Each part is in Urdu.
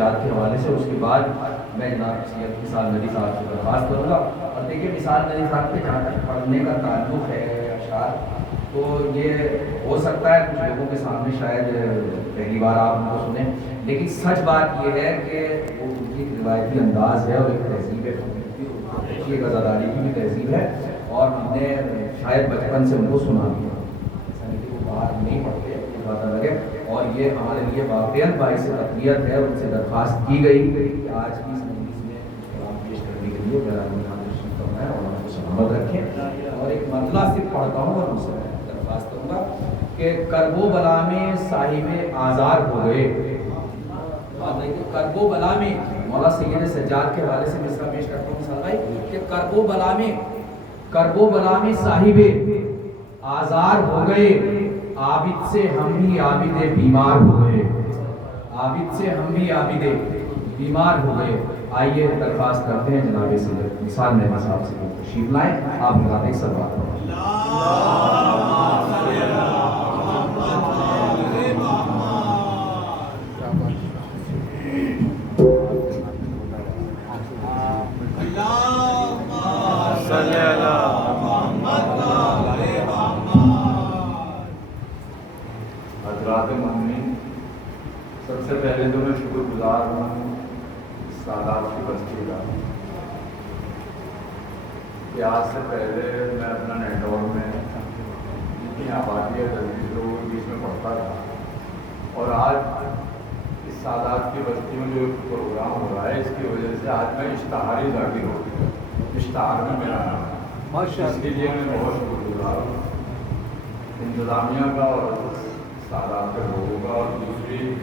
سجاد کے حوالے سے، اس کے بعد میں جناب سید مثال ندی صاحب سے درخواست کروں گا۔ اور دیکھیے مثال ندی صاحب پہ جہاں تک پڑھنے کا تعلق ہے اشعار، تو یہ ہو سکتا ہے کچھ لوگوں کے سامنے شاید پہلی بار آپ ان کو سنیں، لیکن سچ بات یہ ہے کہ وہ ان کی روایتی انداز ہے اور ایک تہذیب ہے، ایک عزاداری کی بھی تہذیب ہے، اور ہم نے شاید بچپن سے ان کو سنا بھی ہے، ایسا نہیں کہ وہ باہر نہیں پڑھتے، یہ بات الگ ہے۔ اور یہ ہمارے لیے واقعیت باعث تقویت ہے، اور ان سے درخواست کی گئی کہ آج کی اس مجلس میں کلام پیش کرنے کے لیے میرا تشریف فرما ہے اور ان کو سلامت رکھیں۔ اور ایک مرحلہ صرف پڑھتا ہوں اور ان سے درخواست کروں گا کہ کرب و بلا میں صاحب آزار ہو گئے، کرب و بلا میں مولا سید سجاد کے حوالے سے مصرع پیش کرتا ہوں مثال بھائی کہ کرب و بلا میں صاحب آزار ہو گئے، عابد سے ہم بھی عابد بیمار ہو گئے، عابد سے ہم بھی عابد بیمار ہو گئے۔ آئیے درخواست کرتے ہیں جناب سید مثال میں صاحب سے تشریف لائیں، آپ بتاتے ہیں سب بات سب سے پہلے تو میں شکر گزار ہوں سادات کی بستی کا کہ آج سے پہلے میں اپنا نیٹورک میں جتنی آبادی ہے 30 لوگوں کے بیچ میں پڑھتا تھا، اور آج اس سادات کی بستی میں جو پروگرام ہو رہا ہے اس کی وجہ سے آج میں اشتہاری ذاکر ہو گیا، اشتہار میں میرا نام ہے، اس کے لیے میں بہت شکر گزار ہوں انتظامیہ کا اور سادات کے لوگوں کا۔ اور دوسری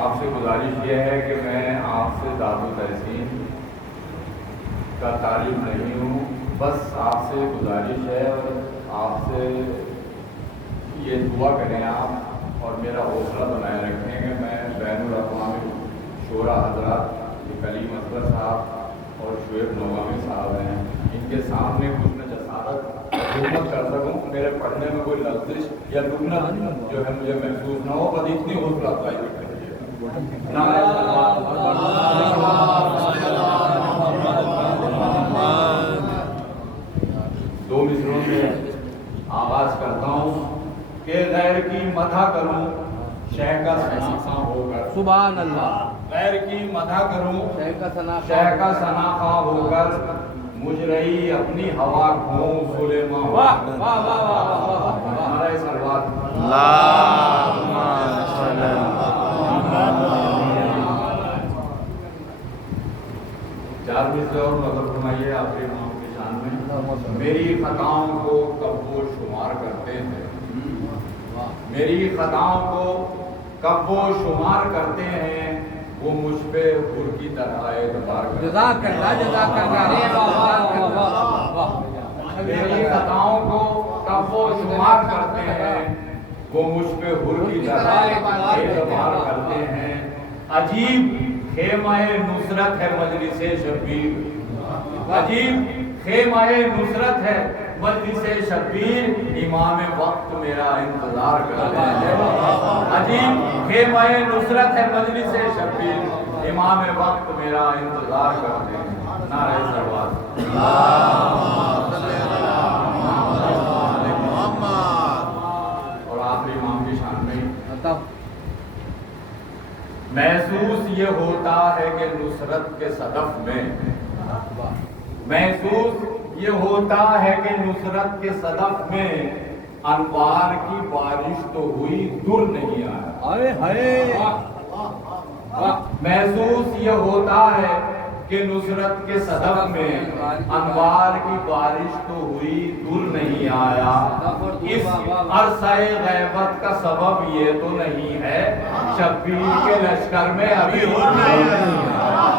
آپ سے گزارش یہ ہے کہ میں آپ سے داد و تحسین کا طالب نہیں ہوں، بس آپ سے گزارش ہے اور آپ سے یہ دعا کریں آپ اور میرا حوصلہ بنائے رکھیں کہ میں بین الاقوامی شورا حضرات یہ کلیم اصغر صاحب اور شعیب نوامی صاحب ہیں، ان کے سامنے کچھ میں جسارت حکومت کر سکوں، میرے پڑھنے میں کوئی لفظش یا لبنا جو ہے مجھے محسوس نہ ہو، بس اتنی حوصلہ افزائی کریے۔ دو مصروں سے آغاز کرتا ہوں کہ غیر کی مدح کروں شہ کا ثنا ہو کر، سبحان اللہ، غیر کی مدح کروں شہ کا ثنا ہو کر، مجھ رہی اپنی ہوا کھوں سلیمان۔ واہ واہ واہ واہ واہ، نعرہ صلوات۔ چار سے اور مدد فرمائیے آخری امام کی شان میں۔ میری خطاؤں کو کب وہ شمار کرتے ہیں، میری خطاؤں کو کب وہ شمار کرتے ہیں، وہ مجھ پہ خور کی طرح اعتبار کرتے ہیں۔ جزاک اللہ، جزاک اللہ، میری خطاؤں کو کب وہ شمار کرتے ہیں، وہ مجھ پہ خور کی طرح اعتبار کرتے ہیں۔ عجیب خیمہ نصرت ہے مجلس شبیر، عجیب خیمہ نصرت ہے مجلس شبیر، امام وقت میرا انتظار کرتے ہیں۔ عجیب خیمہ نصرت ہے مجلس شبیر، امام وقت میرا انتظار کرتے ہیں۔ نعرہ صلوات۔ اور آخری امام کی شان میں محسوس یہ ہوتا ہے کہ نصرت کے صدف میں، محسوس یہ ہوتا ہے کہ نصرت کے صدف میں انوار کی بارش تو ہوئی در نہیں آیا۔ محسوس یہ ہوتا ہے کہ نصرت کے صدف میں انوار کی بارش تو ہوئی در نہیں آیا۔ اس عرصہ غیبت کا سبب یہ تو نہیں ہے شبیر کے لشکر میں ابھی ہر نہیں آیا۔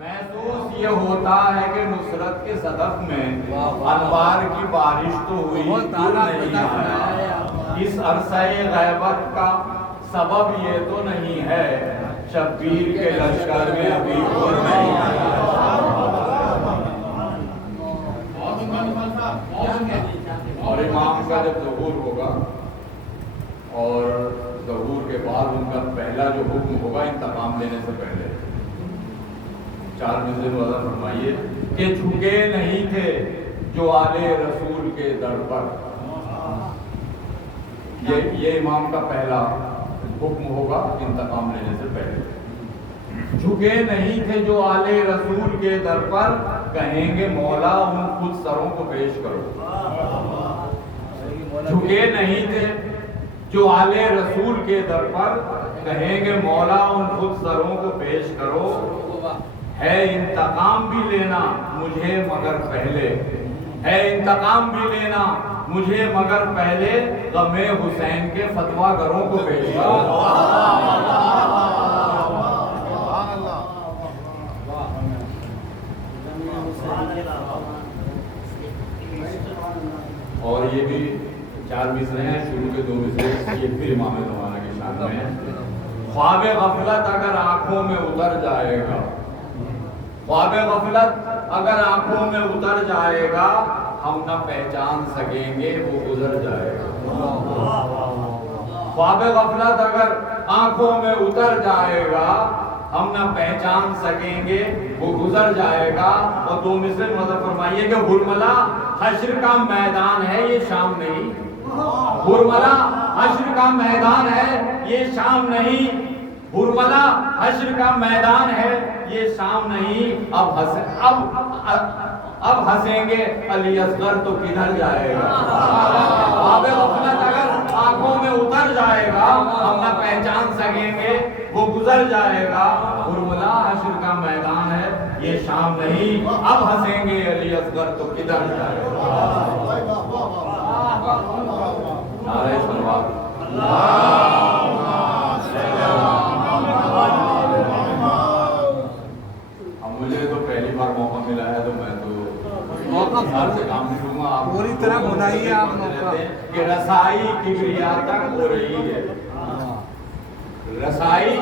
محسوس یہ ہوتا ہے کہ نصرت کے صدف میں انوار کی بارش تو ہوئی در نہیں آیا۔ اس عرصہ غیبت کا سبب یہ تو نہیں ہے شبیر کے لشکر میں ابھی ہر نہیں آیا۔ اور امام کا جب ظہور ہوگا اور ظہور کے بعد ان کا پہلا جو حکم ہوگا انتقام لینے سے پہلے 4 مصرے وضع فرمائیے کہ جھکے نہیں تھے جو آلے رسول کے در پر. یہ امام کا پہلا حکم ہوگا انتقام لینے سے پہلے. جھکے نہیں تھے جو آلے رسول کے در پر کہیں گے مولا ان خود سروں کو پیش کرو. جھکے نہیں تھے جو آلے رسول کے در پر کہیں گے مولا ان خود سروں کو پیش کرو. ہے انتقام بھی لینا مجھے مگر پہلے, ہے انتقام بھی لینا مجھے مگر پہلے غم حسین کے فتویٰ گروں کو پیش کرو. اور یہ بھی 4 مصرے ہیں, شروع کے 2 مصرے یہ پھر امام زمانہ کی شان میں ہیں. خواب غفلت اگر آنکھوں میں اتر جائے گا, خواب غفلت اگر آنکھوں میں اتر جائے گا ہم نہ پہچان سکیں گے وہ گزر جائے گا. خواب غفلت اگر آنکھوں میں اتر جائے گا ہم نہ پہچان سکیں گے وہ گزر جائے گا. اور 2 مصرے مطلب فرمائیے کہ ہرملا حشر کا میدان ہے یہ شام نہیں, ہرملا حشر کا میدان ہے یہ شام نہیں, ہرملا حشر کا میدان ہے یہ شام نہیں. اب ہنسیں گے علی اصغر تو کدھر جائے گا. خواب غفلت اگر آنکھوں میں اتر جائے گا ہم نہ پہچان سکیں گے وہ گزر جائے گا. ہرملا حشر کا میدان ہے یہ شام نہیں, اب ہنسیں گے علی اصغر تو کدھر جائے گا. نعرہ صلوات. اب مجھے تو پہلی بار موقع ملا ہے تو میں تو موقع سے کام کروں گا. آپ پوری طرح بنائیے آپ موقع کہ رسائی کبریا تک ہو رہی ہے, رسائی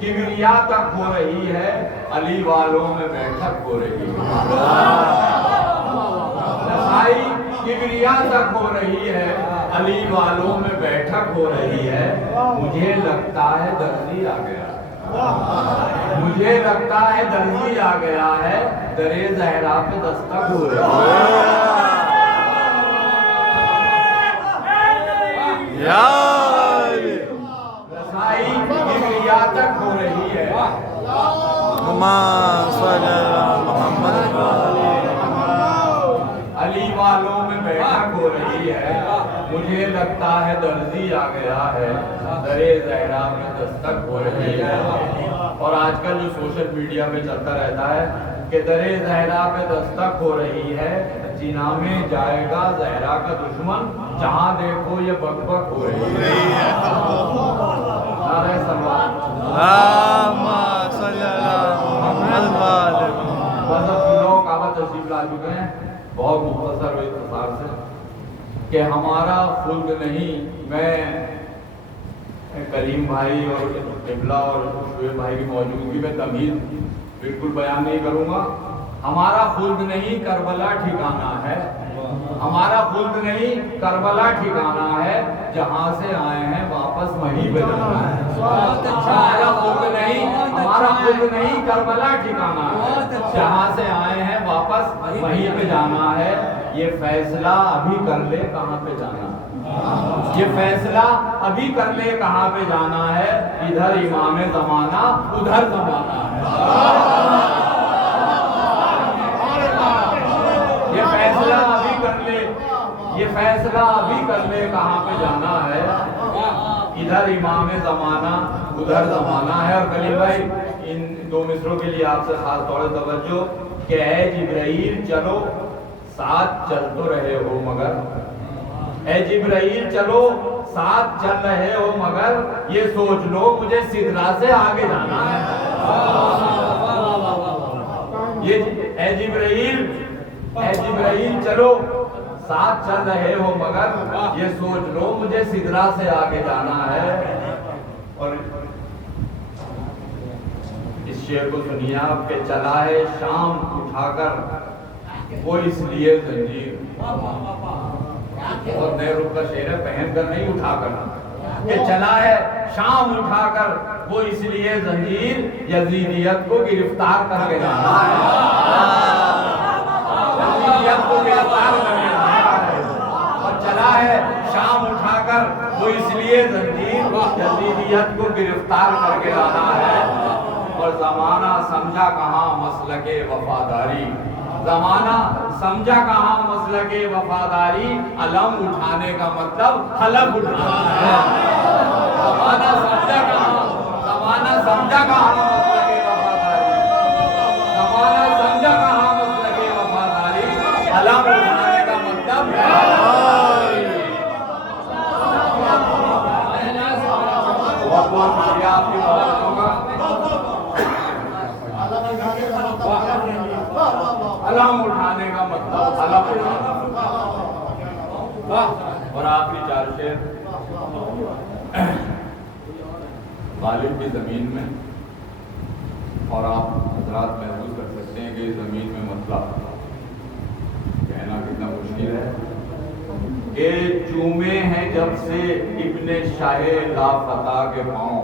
کبریا تک ہو رہی ہے, علی والوں میں بیٹھک ہو رہی ہے. رسائی کبریا تک ہو رہی ہے, علی والوں میں بیٹھک ہو رہی ہے. مجھے لگتا ہے درزی آ گیا, مجھے لگتا ہے درزی آ گیا ہے, درے زہرا پہ دستک ہو رہی ہے. رسائی کبریا تک ہو رہی ہے, علی والوں میں بیٹھک ہو رہی ہے. مجھے لگتا ہے درزی آ گیا ہے, درے زہرا میں دستک ہو رہی ہے. اور آج کل جو سوشل میڈیا پہ چلتا رہتا ہے کہ درے زہرا پہ دستک ہو رہی ہے, جنا میں جائے گا زہرا کا دشمن, جہاں دیکھو یہ بک بک ہو رہی ہے. نعرہ صلوات. بس اب لوگ کعبہ تشریف لا چکے ہیں, بہت مختصر و اختصار سے کہ ہمارا خلق نہیں. میں کریم بھائی اور قبلہ اور شعیب بھائی کی موجودگی میں تمہید بالکل بیان نہیں کروں گا. ہمارا خلد نہیں کربلا ٹھکانا ہے, ہمارا خلد نہیں کربلا ٹھکانا ہے, جہاں سے آئے ہیں واپس وہیں پہ جانا ہے. ہمارا خلد نہیں, ہمارا خلد نہیں کربلا ٹھکانا ہے, جہاں سے آئے ہیں واپس وہیں پہ جانا ہے. یہ فیصلہ ابھی کر لے کہاں پہ جانا ہے, یہ فیصلہ ابھی کر لے کہاں پہ جانا ہے. ادھر امام زمانہ ادھر زمانہ ہے. یہ فیصلہ ابھی کر لے, یہ فیصلہ ابھی کر لے کہاں پہ جانا ہے. ادھر امام زمانہ ادھر زمانہ ہے. اور کلیم بھائی ان 2 مصروں کے لیے آپ سے خاص طور سے توجہ کہ اے جبرائیل چلو ساتھ چل تو رہے ہو مگر, اے جبرائیل چلو ساتھ چل رہے ہو مگر, یہ سوچ لو مجھے سدرا سے آگے جانا ہے. یہ اے جبرائیل چلو ساتھ چل رہے ہو مگر, یہ سوچ لو مجھے سدرا سے آگے جانا ہے. اور اس شعر کو سنیے آپ کہ چلا ہے شام اٹھا کر وہ اس لیے زنجیر, بہت نئے رخ کا شعر ہے، پہن کر نہیں اٹھا کر، کہ چلا ہے شام اٹھا کر وہ اس لیے زنجیر یزیدیت کو گرفتار کر کے جانا ہے، یزیدیت کو گرفتار کر کے جانا ہے، اور چلا ہے شام اٹھا کر وہ اس لیے زنجیر یزیدیت کو گرفتار کر کے لانا ہے۔ اور زمانہ سمجھا کہاں مسلک وفاداری، زمانہ سمجھا کہاں مسلک وفاداری، علم اٹھانے کا مطلب حلف اٹھانا ہے۔ زمانہ سمجھا کہاں، زمانہ سمجھا کہاں مسلک وفاداری، زمانہ سمجھا کہاں مسلک وفاداری، علم اٹھانے کا مطلب بہت بہت شکریہ آپ کی محبتوں کا۔ علم اٹھانے کا مطلب علم اٹھانا۔ اور آخری چار شعر غالب کی زمین میں، اور آپ حضرات محسوس کر سکتے ہیں کہ اس زمین میں مسئلہ کہنا کتنا مشکل ہے، کہ چومے ہیں جب سے ابن شاہ لافتہ کے پاؤں،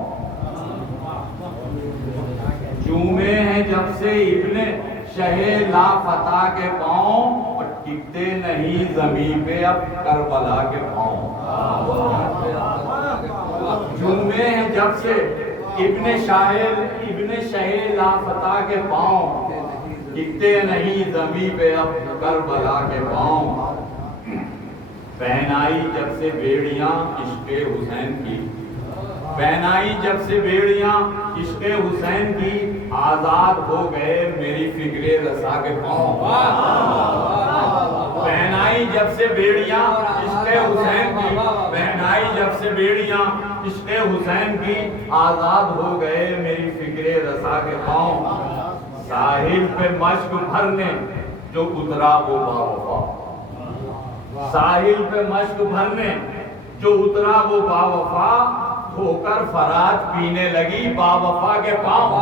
چومے ہیں جب سے ابن شاہ لافتہ کے پاؤں، اور ٹکتے نہیں زمین پہ اب کربلا کے پاؤں، چومے ہیں جب سے ابن شاہ لافتہ کے پاؤں، ٹکتے نہیں زمین پہ اب کربلا کے پاؤں، پہنائی جب سے بیڑیاں عشق حسین کی، پہنائی جب سے بیڑیاں عشق حسین کی، آزاد ہو گئے میری فکر رسا کے پاؤں، پہنائی جب سے بیڑیاں عشق حسین کی، پہنائی جب سے بیڑیاں عشق حسین کی، آزاد ہو گئے میری فکر رسا کے پاؤں، ساحل پہ مشک بھرنے جو اترا وہ باوفا، ساحل پہ مشک بھرنے جو اترا وہ باوفا، ہو کر فراج پینے لگی باوفا کے پاؤں،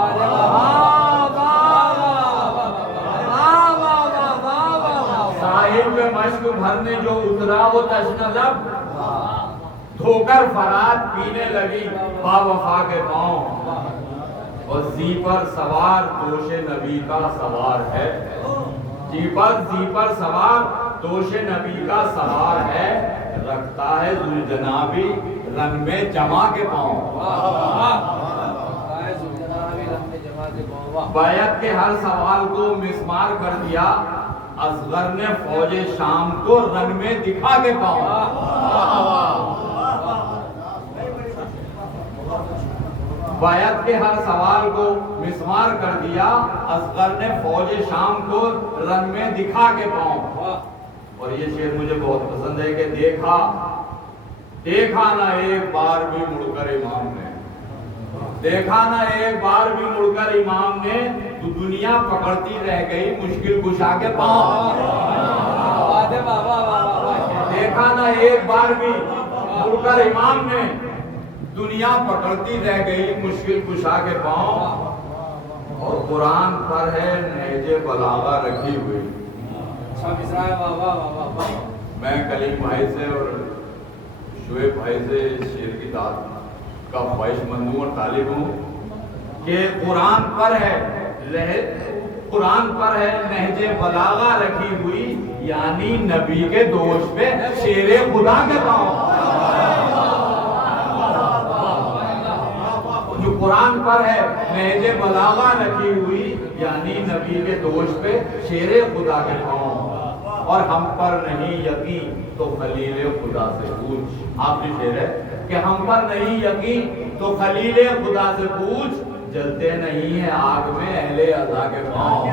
ساحل پہ مشک بھرنے جو اترا وہ تشنہ لب، دھو کر فراج پینے لگی باوفا کے پاؤں، اور زی پر سوار دوش نبی کا سوار ہے، زی پر سوار دوش نبی کا سوار ہے، رکھتا ہے ذوالجنابی رن میں جمع کے پاؤں، بیعت کے ہر سوال کو مسمار کر دیا، اصغر نے فوج شام کو رن میں دکھا کے پاؤں، بیعت کے ہر سوال کو مسمار کر دیا، اصغر نے فوج شام کو رن میں دکھا کے پاؤں۔ اور یہ شعر مجھے بہت پسند ہے، کہ دیکھا نہ ایک بار بھی مڑ کر امام نے، دیکھا نہ ایک بار بھی مڑ کر امام نے، تو دنیا پکڑتی رہ گئی مشکل کشا کے پاؤں، دیکھا نہ ایک بار بھی مڑ کر امام نے، دنیا پکڑتی رہ گئی مشکل کشا کے پاؤں، اور قرآن پر ہے نہج بلاغہ رکھی ہوئی۔ میں کلیم بھائی سے اور شعیب بھائی سے شعر کی داد کا خواہش مند ہوں اور طالب ہوں، کہ قرآن پر ہے نہج بلاغہ رکھی ہوئی، یعنی نبی کے دوش پہ شیر خدا کے پاؤں، جو قرآن پر ہے نہج بلاغہ رکھی ہوئی، یعنی نبی کے دوش پہ شیر خدا کے پاؤں، اور ہم پر نہیں یقین تو خلیل خدا سے پوچھ۔ آخری شعر ہے کہ ہم پر نہیں یقین تو خلیل خدا سے پوچھ، جلتے نہیں ہیں آگ میں اہل عزا کے پاؤں۔